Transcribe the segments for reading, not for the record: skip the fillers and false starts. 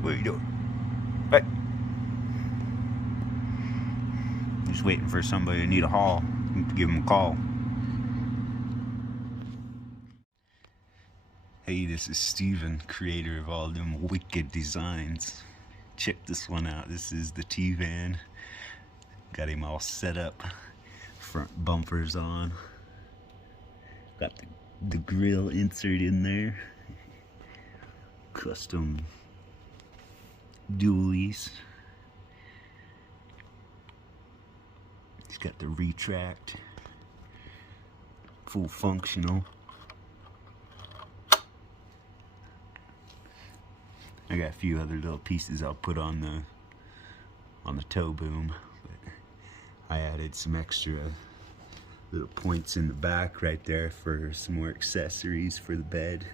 What are you doing? Hey. Just waiting for somebody to need a haul. Give them a call. Hey, this is Steven, creator of all them wicked designs. Check this one out. This is the T-Van. Got him all set up. Front bumpers on. Got the grill insert in there. Custom dualies. It's got the Retract. Full functional. I got a few other little pieces I'll put on the tow boom, but I added some extra little points in the back right there for some more accessories for the bed.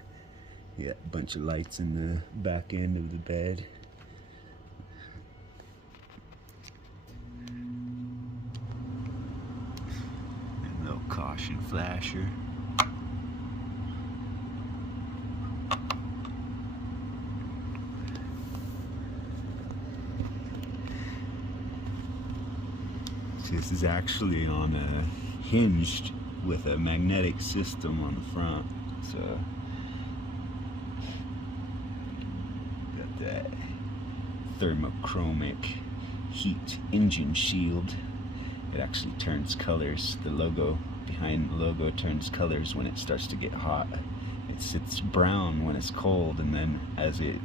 You got a bunch of lights in the back end of the bed. And a little caution flasher. This is actually on a hinged with a magnetic system on the front. So got that ThermoCromic heat engine shield. It actually turns colors. The logo behind the logo turns colors when it starts to get hot. It sits brown when it's cold, and then as it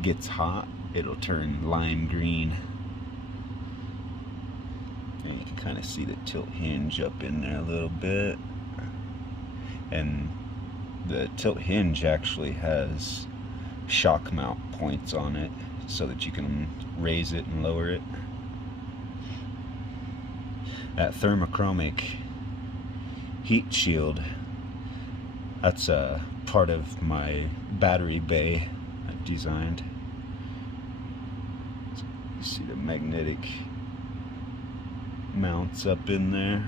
gets hot, it'll turn lime green. And you can kind of see the tilt hinge up in there a little bit. And the tilt hinge actually has shock mount points on it so that you can raise it and lower it. That ThermoCromic heat shield, that's a part of my battery bay I've designed. You see the magnetic mounts up in there.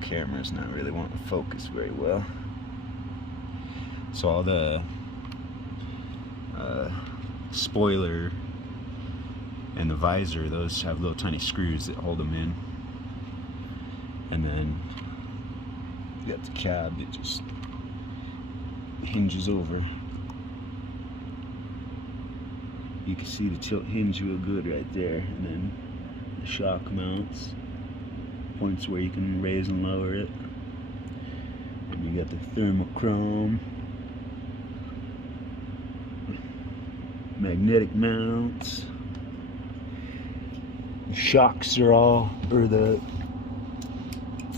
Camera's not really wanting to focus very well. So all the spoiler and the visor, those have little tiny screws that hold them in. And then you got the cab that just hinges over. You can see the tilt hinge real good right there, and then the shock mounts, points where you can raise and lower it. And you got the ThermoChrome, magnetic mounts. The shocks are all, or the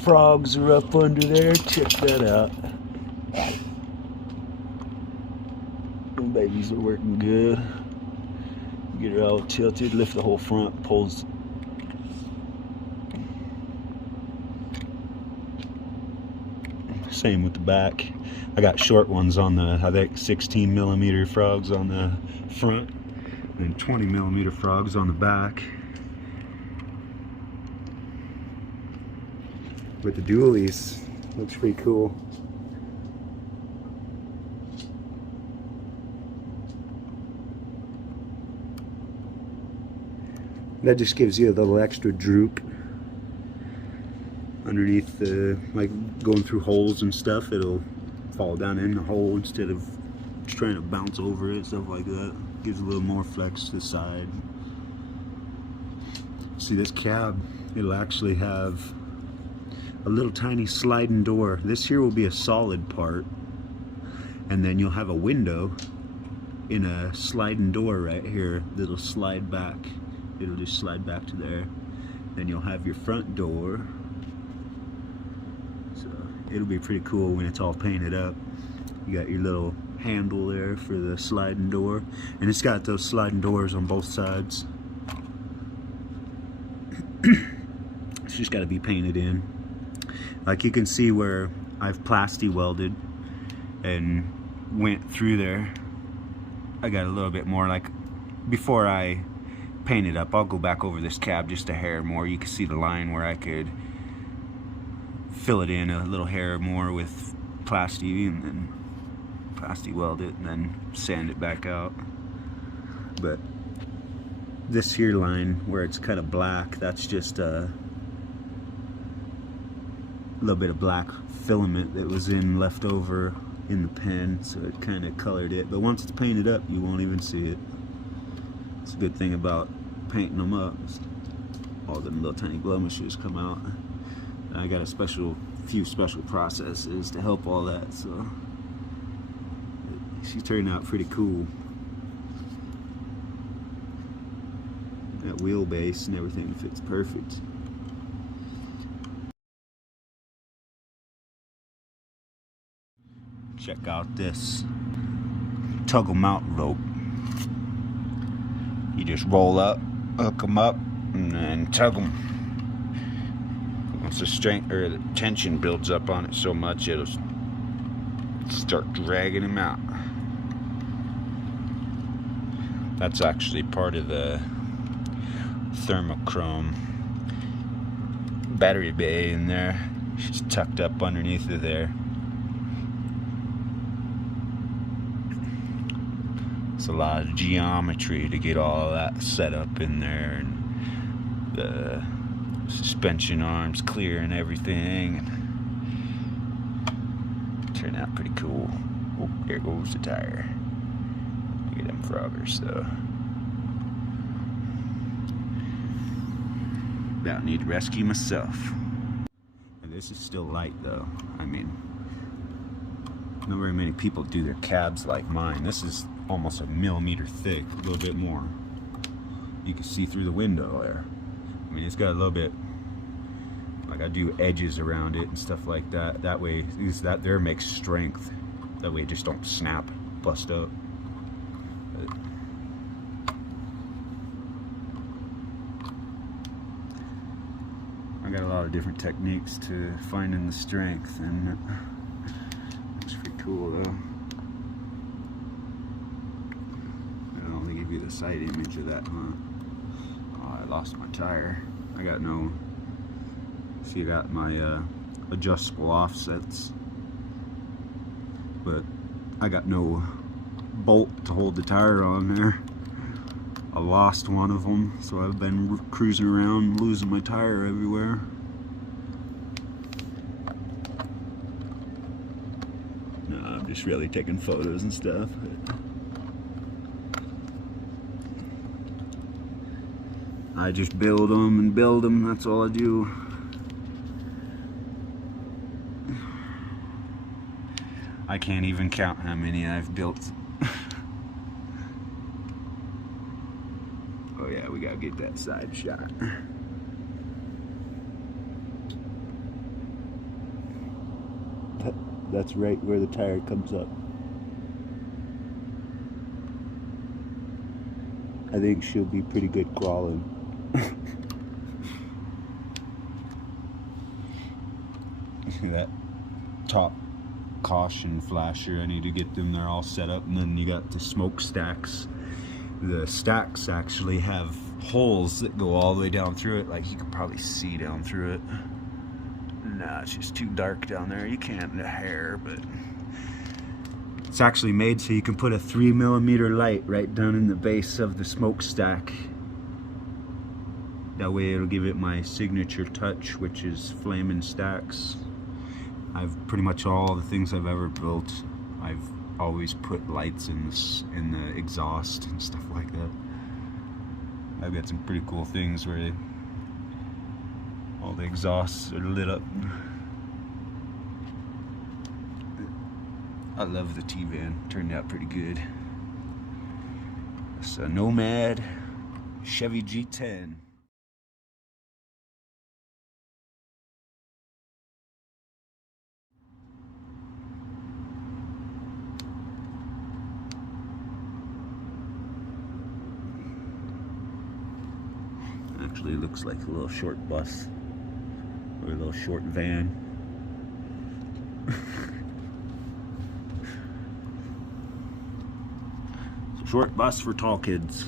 frogs are up under there. Check that out. The babies are working good. Get her all tilted, lift the whole front, pulls. Same with the back. I got short ones on the, I think 16mm frogs on the front and 20mm frogs on the back. With the dualies, looks pretty cool. That just gives you a little extra droop underneath the, like going through holes and stuff, it'll fall down in the hole instead of just trying to bounce over it, stuff like that. Gives a little more flex to the side. See, this cab, it'll actually have a little tiny sliding door. This here will be a solid part, and then you'll have a window in a sliding door right here that'll slide back. It'll just slide back to there. Then you'll have your front door. So it'll be pretty cool when it's all painted up. You got your little handle there for the sliding door, and it's got those sliding doors on both sides. It's just got to be painted in. Like you can see where I've plasti welded and went through there. I got a little bit more, like before I paint it up, I'll go back over this cab just a hair more. You can see the line where I could fill it in a little hair more with plasti, and then plasti weld it and then sand it back out. But this here line where it's kind of black, that's just a little bit of black filament that was left over in the pen, so it kind of colored it. But once it's painted up, you won't even see it. It's a good thing about painting them up. All the little tiny blemishes come out. And I got a few special processes to help all that, so she turned out pretty cool. That wheelbase and everything fits perfect. Check out this toggle mount rope. You just roll up, hook them up, and then tug them. Once the strength or the tension builds up on it so much, it'll start dragging them out. That's actually part of the ThermoCromic battery bay in there. It's tucked up underneath of there. It's a lot of geometry to get all that set up in there, and the suspension arms clear and everything. Turned out pretty cool. Oh, there goes the tire. Look at them froggers though. About need to rescue myself. And this is still light though. I mean, not very many people do their cabs like mine. This is almost a millimeter thick, a little bit more. You can see through the window there. I mean, it's got a little bit, like I do edges around it and stuff like that. That way, that there makes strength. That way it just don't snap, bust up. I got a lot of different techniques to finding the strength, and it's pretty cool though. I don't think give you the side image of that, huh? Oh, I lost my tire. I got no. See, I got my adjustable offsets, but I got no bolt to hold the tire on there. I lost one of them, so I've been cruising around losing my tire everywhere. No, I'm just really taking photos and stuff. I just build them and build them, that's all I do. I can't even count how many I've built. Oh yeah, we gotta get that side shot. That's right where the tire comes up. I think she'll be pretty good crawling. See that top caution flasher, I need to get them there all set up, and then you got the smokestacks. The stacks actually have holes that go all the way down through it, like you can probably see down through it. Nah, it's just too dark down there, you can't in the hair, but it's actually made so you can put a 3mm light right down in the base of the smokestack. That way it'll give it my signature touch, which is flaming stacks. I've pretty much all the things I've ever built, I've always put lights in the exhaust and stuff like that. I've got some pretty cool things where all the exhausts are lit up. I love the T-van, turned out pretty good. It's a Nomad Chevy G10. Actually looks like a little short bus or a little short van. It's a short bus for tall kids.